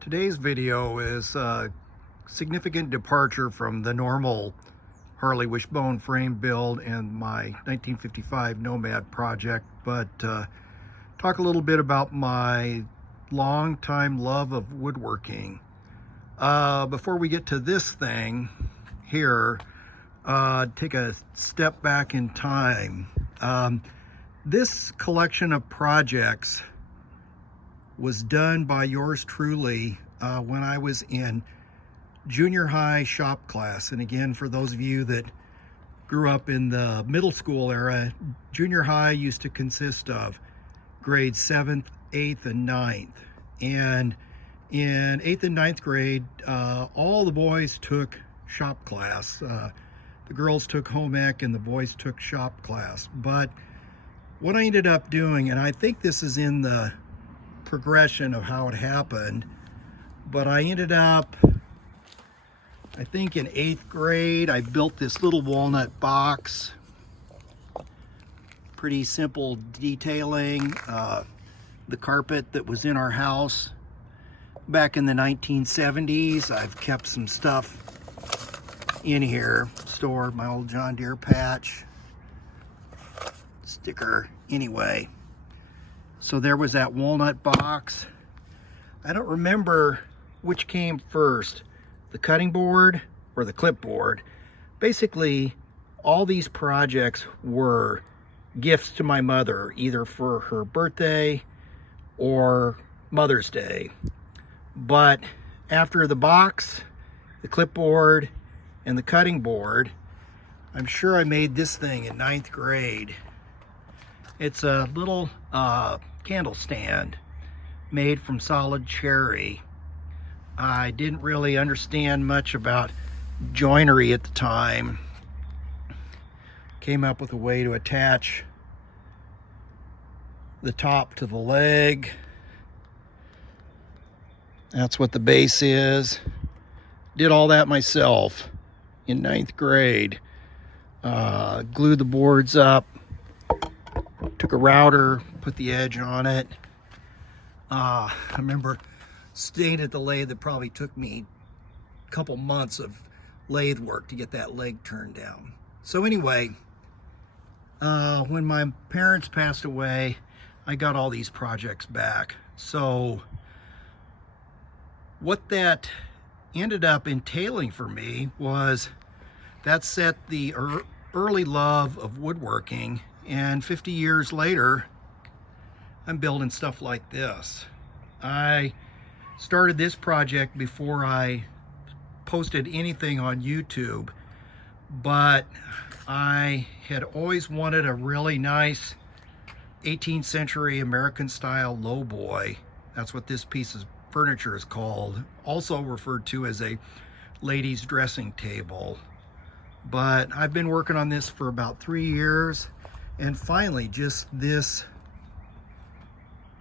Today's video is a significant departure from the normal Harley wishbone frame build and my 1955 Nomad project, but talk a little bit about my long-time love of woodworking. Before we get to this thing here, take a step back in time. This collection of projects was done by yours truly when I was in junior high shop class. And again, for those of you that grew up in the middle school era, junior high used to consist of grades 7th, 8th, and 9th. And in 8th and 9th grade, all the boys took shop class. The girls took home ec and the boys took shop class. But what I ended up doing, and I think this is in the progression of how it happened, but I ended up, I think in 8th grade, I built this little walnut box. Pretty simple detailing. The carpet that was in our house back in the 1970s. I've kept some stuff in here, stored my old John Deere patch, sticker, anyway. So there was that walnut box. I don't remember which came first, the cutting board or the clipboard. Basically, all these projects were gifts to my mother, either for her birthday or Mother's Day. But after the box, the clipboard, and the cutting board, I'm sure I made this thing in 9th grade. It's a little candle stand made from solid cherry. I didn't really understand much about joinery at the time. Came up with a way to attach the top to the leg. That's what the base is. Did all that myself in 9th grade. Glued the boards up. Took a router, put the edge on it. I remember staying at the lathe that probably took me a couple months of lathe work to get that leg turned down. So anyway, when my parents passed away, I got all these projects back. So what that ended up entailing for me was that set the early love of woodworking. And 50 years later, I'm building stuff like this. I started this project before I posted anything on YouTube, but I had always wanted a really nice 18th century American style lowboy. That's what this piece of furniture is called, also referred to as a ladies' dressing table. But I've been working on this for about 3 years. And finally, just this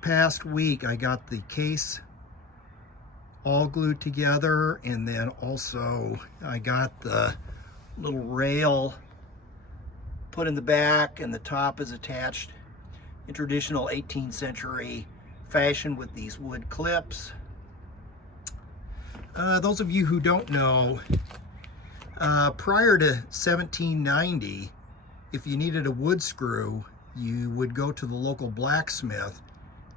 past week, I got the case all glued together, and then also I got the little rail put in the back, and the top is attached in traditional 18th century fashion with these wood clips. Those of you who don't know, prior to 1790, if you needed a wood screw, you would go to the local blacksmith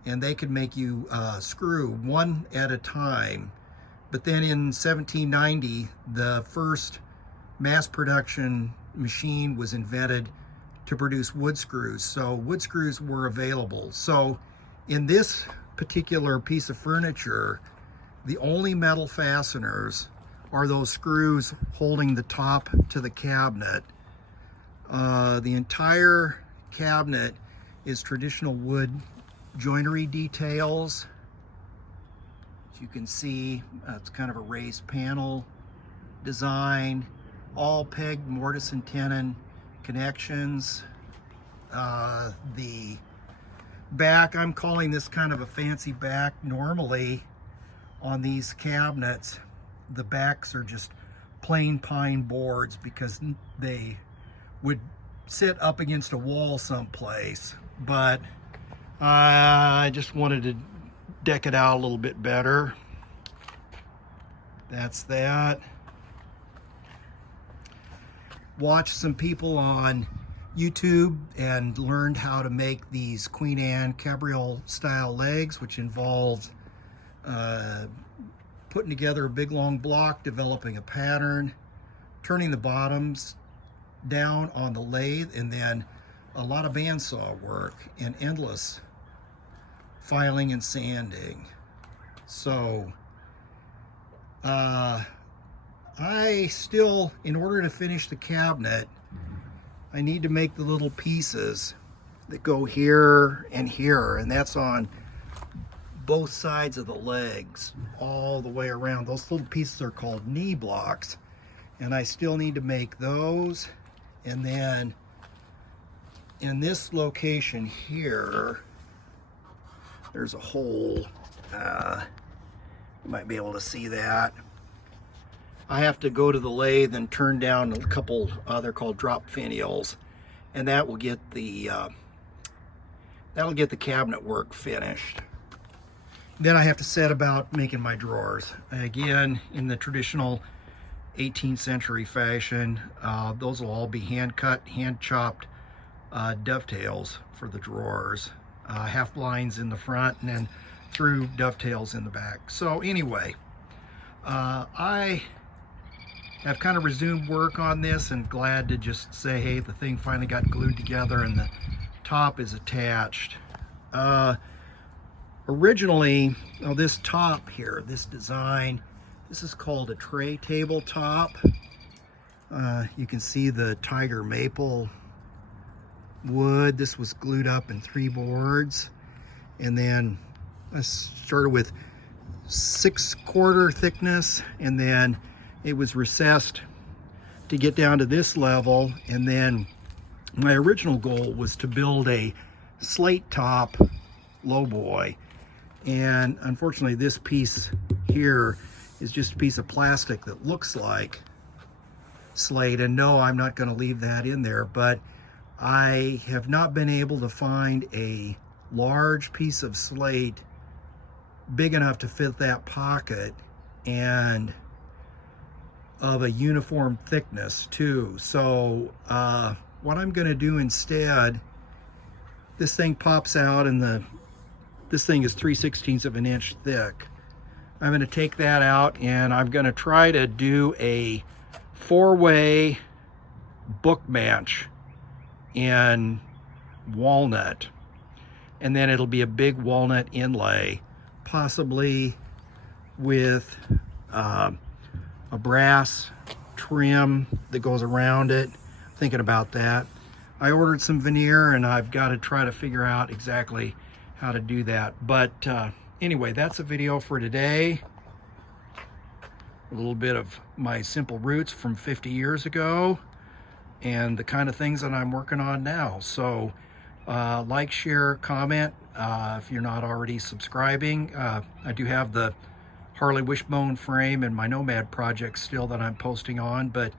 and they could make you a screw one at a time. But then in 1790, the first mass production machine was invented to produce wood screws. So wood screws were available. So in this particular piece of furniture, the only metal fasteners are those screws holding the top to the cabinet. The entire cabinet is traditional wood joinery details. As you can see, it's kind of a raised panel design, all pegged mortise and tenon connections. The back, I'm calling this kind of a fancy back. Normally on these cabinets, the backs are just plain pine boards because they would sit up against a wall someplace, but I just wanted to deck it out a little bit better. That's that. Watched some people on YouTube and learned how to make these Queen Anne cabriole style legs, which involves putting together a big long block, developing a pattern, turning the bottoms down on the lathe, and then a lot of bandsaw work and endless filing and sanding. So I still, in order to finish the cabinet, I need to make the little pieces that go here, and that's on both sides of the legs all the way around. Those little pieces are called knee blocks, and I still need to make those. And then in this location here, there's a hole. You might be able to see that. I have to go to the lathe and turn down a couple, they're called drop finials, and that will get the that'll get the cabinet work finished. Then I have to set about making my drawers. Again, in the traditional 18th century fashion, those will all be hand cut, hand chopped dovetails for the drawers. Half blinds in the front and then through dovetails in the back. So anyway, I have kind of resumed work on this and glad to just say, hey, the thing finally got glued together and the top is attached. Originally, this top here, this design, this is called a tray tabletop. You can see the tiger maple wood. This was glued up in 3 boards, and then I started with 6/4 thickness, and then it was recessed to get down to this level. And then my original goal was to build a slate top lowboy, and unfortunately this piece here is just a piece of plastic that looks like slate, and no, I'm not going to leave that in there. But I have not been able to find a large piece of slate big enough to fit that pocket and of a uniform thickness too. So what I'm going to do instead, this thing pops out, and this thing is 3/16 of an inch thick. I'm going to take that out, and I'm going to try to do a 4-way book match in walnut, and then it'll be a big walnut inlay, possibly with a brass trim that goes around it. Thinking about that. I ordered some veneer, and I've got to try to figure out exactly how to do that. But anyway, that's a video for today. A little bit of my simple roots from 50 years ago and the kind of things that I'm working on now. So like, share, comment if you're not already subscribing. I do have the Harley Wishbone frame and my Nomad project still that I'm posting on, but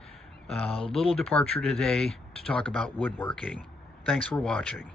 a little departure today to talk about woodworking. Thanks for watching.